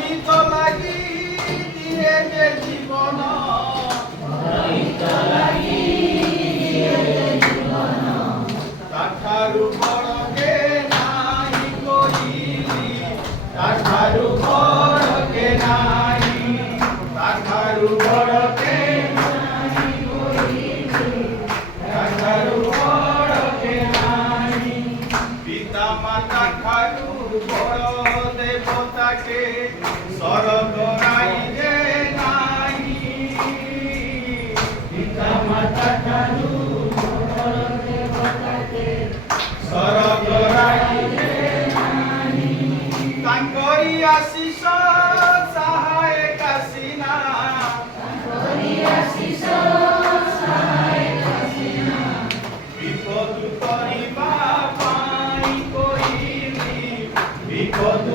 মহিত লাগি দিয়ে যে জীবন তাঠারু বড়কে নাই কইলি তাঠারু বড়কে নাই তাঠারু বড়কে নাই কইলি তাঠারু বড়কে নাই পিতা মাতা ঠারু বড় দেবতাকে স্বর্গ নাই যে নাই পিতা মাতা ঠারু স্বর্গ নাই যে নাই তাঙ্করি আশিষ সাহায় কাশিনা তাঙ্করি আশিষ সাহায় কাশিনা বিপদ করিবা পাই কইলি বিপদ